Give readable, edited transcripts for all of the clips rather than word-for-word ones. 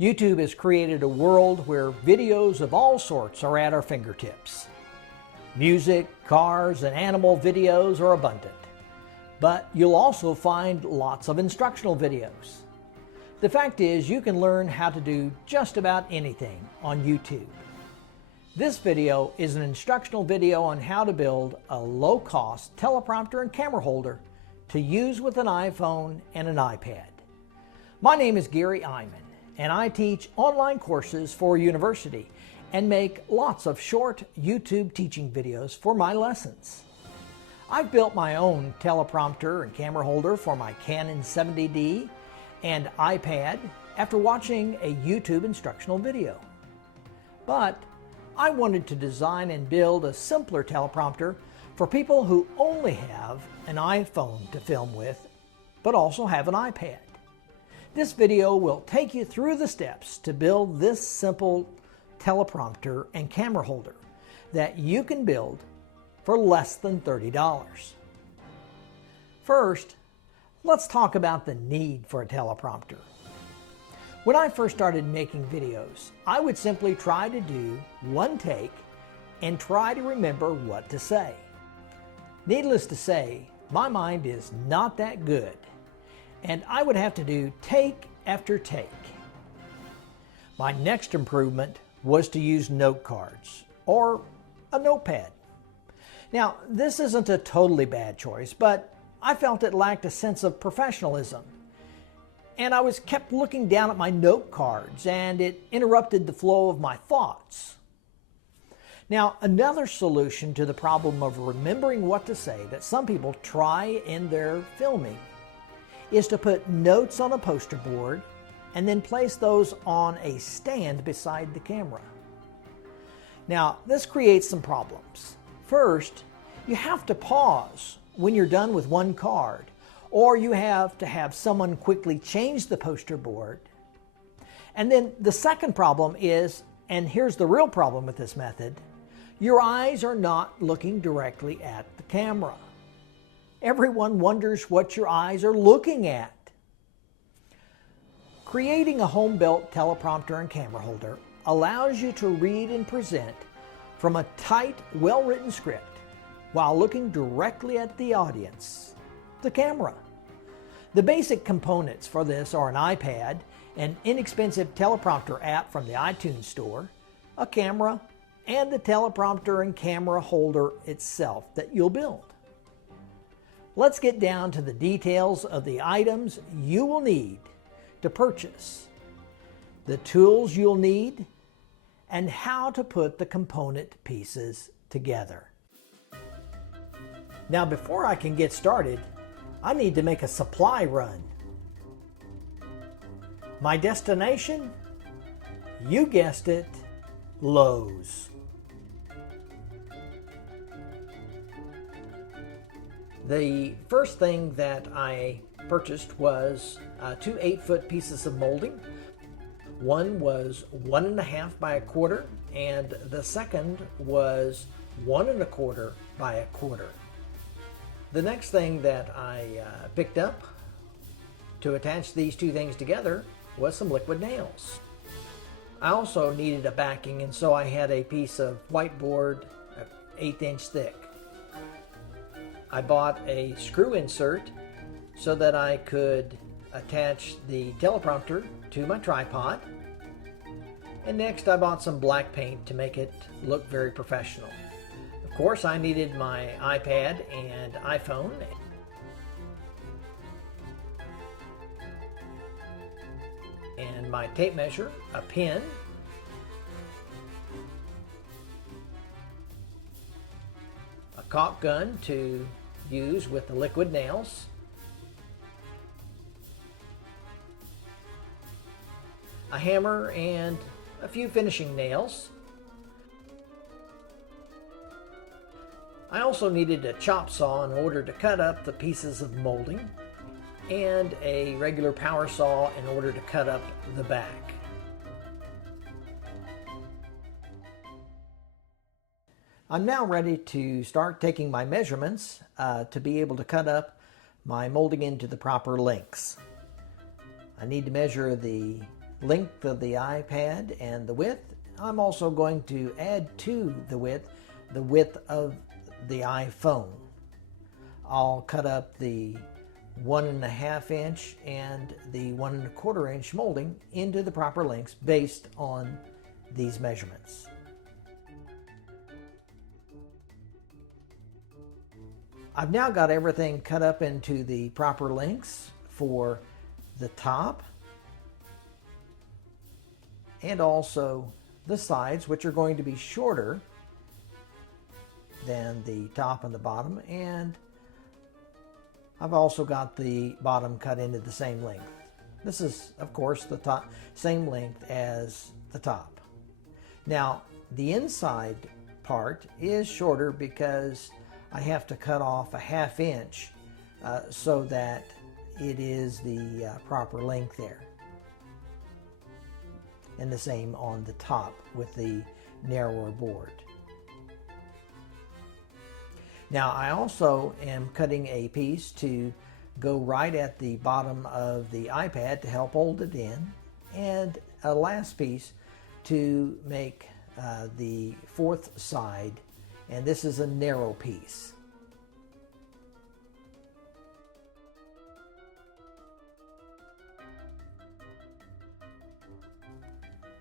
YouTube has created a world where videos of all sorts are at our fingertips. Music, cars, and animal videos are abundant. But you'll also find lots of instructional videos. The fact is, you can learn how to do just about anything on YouTube. This video is an instructional video on how to build a low-cost teleprompter and camera holder to use with an iPhone and an iPad. My name is Gary Iman, and I teach online courses for university and make lots of short YouTube teaching videos for my lessons. I've built my own teleprompter and camera holder for my Canon 70D and iPad after watching a YouTube instructional video. But I wanted to design and build a simpler teleprompter for people who only have an iPhone to film with, but also have an iPad. This video will take you through the steps to build this simple teleprompter and camera holder that you can build for less than $30. First, let's talk about the need for a teleprompter. When I first started making videos, I would simply try to do one take and try to remember what to say. Needless to say, my mind is not that good, and I would have to do take after take. My next improvement was to use note cards or a notepad. Now, this isn't a totally bad choice, but I felt it lacked a sense of professionalism. And I was kept looking down at my note cards, and it interrupted the flow of my thoughts. Now, another solution to the problem of remembering what to say that some people try in their filming is to put notes on a poster board and then place those on a stand beside the camera. Now, this creates some problems. First, you have to pause when you're done with one card, or you have to have someone quickly change the poster board. And then the second problem is, and here's the real problem with this method, your eyes are not looking directly at the camera. Everyone wonders what your eyes are looking at. Creating a home-built teleprompter and camera holder allows you to read and present from a tight, well-written script while looking directly at the audience, the camera. The basic components for this are an iPad, an inexpensive teleprompter app from the iTunes store, a camera, and the teleprompter and camera holder itself that you'll build. Let's get down to the details of the items you will need to purchase, the tools you'll need, and how to put the component pieces together. Now, before I can get started, I need to make a supply run. My destination? You guessed it, Lowe's. The first thing that I purchased was two 8-foot pieces of molding. One was 1.5 by 1/4, and the second was 1 1/4 by 1/4. The next thing that I picked up to attach these two things together was some liquid nails. I also needed a backing, and so I had a piece of whiteboard 1/8 inch thick. I bought a screw insert so that I could attach the teleprompter to my tripod. And next I bought some black paint to make it look very professional. Of course, I needed my iPad and iPhone. And my tape measure, a pin, a caulk gun to use with the liquid nails, a hammer, and a few finishing nails. I also needed a chop saw in order to cut up the pieces of molding, and a regular power saw in order to cut up the back. I'm now ready to start taking my measurements to be able to cut up my molding into the proper lengths. I need to measure the length of the iPad and the width. I'm also going to add to the width of the iPhone. I'll cut up the 1.5 inch and the 1.25 inch molding into the proper lengths based on these measurements. I've now got everything cut up into the proper lengths for the top and also the sides, which are going to be shorter than the top and the bottom, and I've also got the bottom cut into the same length. This is, of course, the top, same length as the top. Now, the inside part is shorter because I have to cut off 1/2 inch so that it is the proper length there. And the same on the top with the narrower board. Now I also am cutting a piece to go right at the bottom of the iPad to help hold it in, and a last piece to make the fourth side, and this is a narrow piece.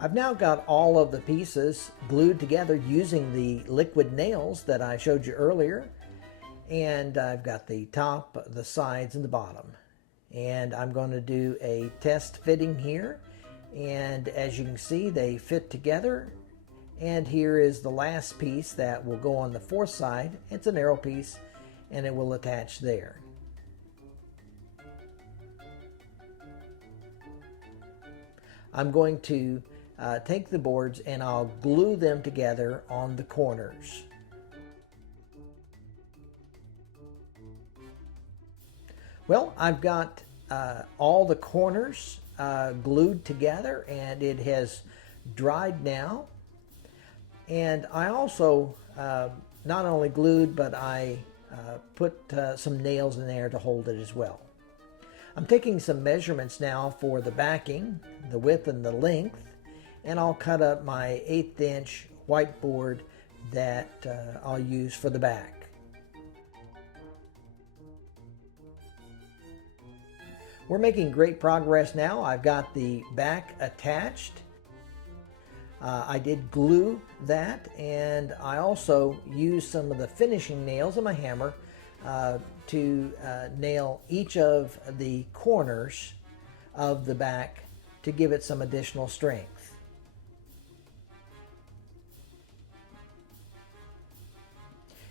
I've now got all of the pieces glued together using the liquid nails that I showed you earlier. And I've got the top, the sides, and the bottom. And I'm going to do a test fitting here. And as you can see, they fit together. And here is the last piece that will go on the fourth side. It's a narrow piece, and it will attach there. I'm going to take the boards and I'll glue them together on the corners. Well, I've got all the corners glued together, and it has dried now. And I also not only glued, but I put some nails in there to hold it as well. I'm taking some measurements now for the backing, the width and the length, and I'll cut up my 1/8 inch whiteboard that I'll use for the back. We're making great progress now. I've got the back attached. I did glue that, and I also used some of the finishing nails and my hammer to nail each of the corners of the back to give it some additional strength.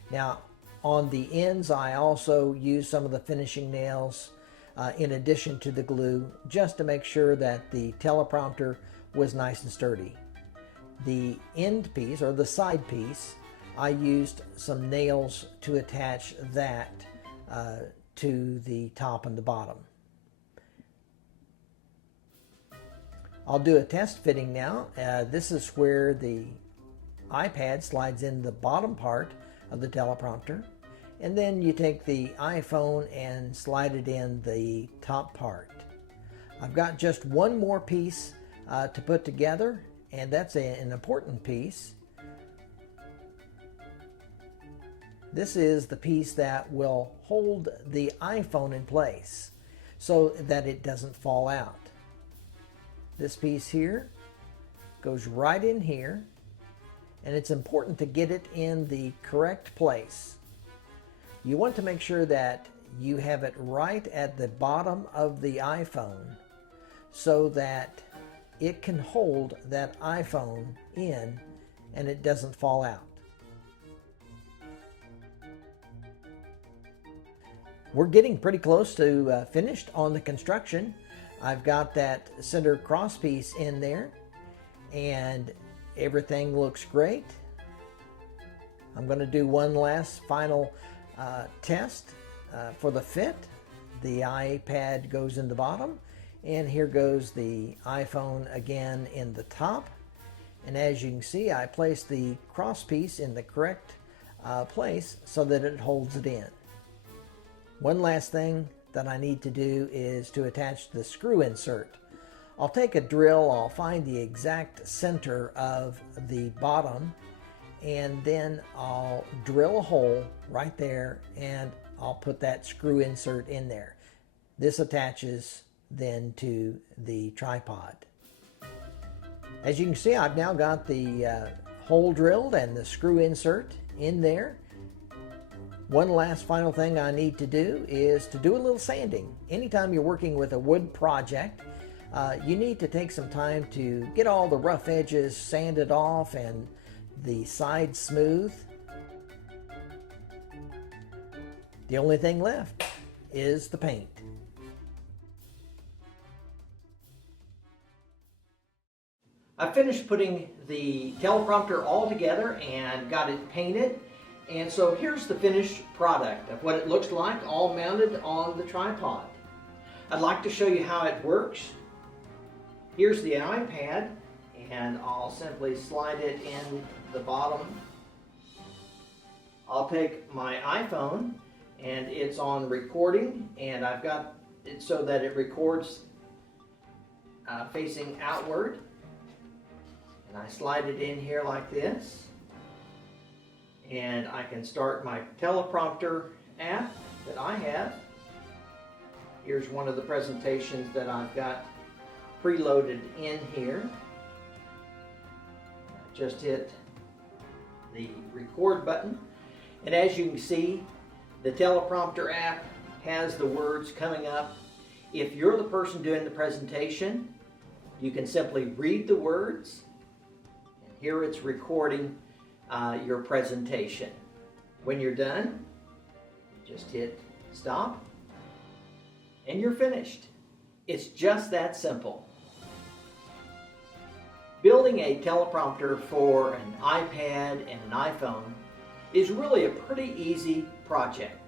Now, on the ends, I also used some of the finishing nails in addition to the glue, just to make sure that the teleprompter was nice and sturdy. The end piece, or the side piece, I used some nails to attach that to the top and the bottom. I'll do a test fitting now. This is where the iPad slides in the bottom part of the teleprompter, and then you take the iPhone and slide it in the top part. I've got just one more piece to put together, and that's an important piece. This is the piece that will hold the iPhone in place so that it doesn't fall out. This piece here goes right in here, and it's important to get it in the correct place. You want to make sure that you have it right at the bottom of the iPhone so that it can hold that iPhone in and it doesn't fall out. We're getting pretty close to finished on the construction. I've got that center cross piece in there, and everything looks great. I'm going to do one last final test for the fit. The iPad goes in the bottom, and here goes the iPhone again in the top. And as you can see, I placed the cross piece in the correct place so that it holds it in. One last thing that I need to do is to attach the screw insert I'll take a drill, I'll find the exact center of the bottom, and then I'll drill a hole right there and I'll put that screw insert in there. This attaches then to the tripod. As you can see, I've now got the hole drilled and the screw insert in there. One last final thing I need to do is to do a little sanding. Anytime you're working with a wood project, you need to take some time to get all the rough edges sanded off and the sides smooth. The only thing left is the paint. I finished putting the teleprompter all together and got it painted. And so here's the finished product of what it looks like, all mounted on the tripod. I'd like to show you how it works. Here's the iPad, and I'll simply slide it in the bottom. I'll take my iPhone, and it's on recording, and I've got it so that it records facing outward. And I slide it in here like this. And I can start my teleprompter app that I have. Here's one of the presentations that I've got preloaded in here. I just hit the record button, and as you can see, the teleprompter app has the words coming up. If you're the person doing the presentation, you can simply read the words, and here it's recording your presentation. When you're done, just hit stop and you're finished. It's just that simple. Building a teleprompter for an iPad and an iPhone is really a pretty easy project.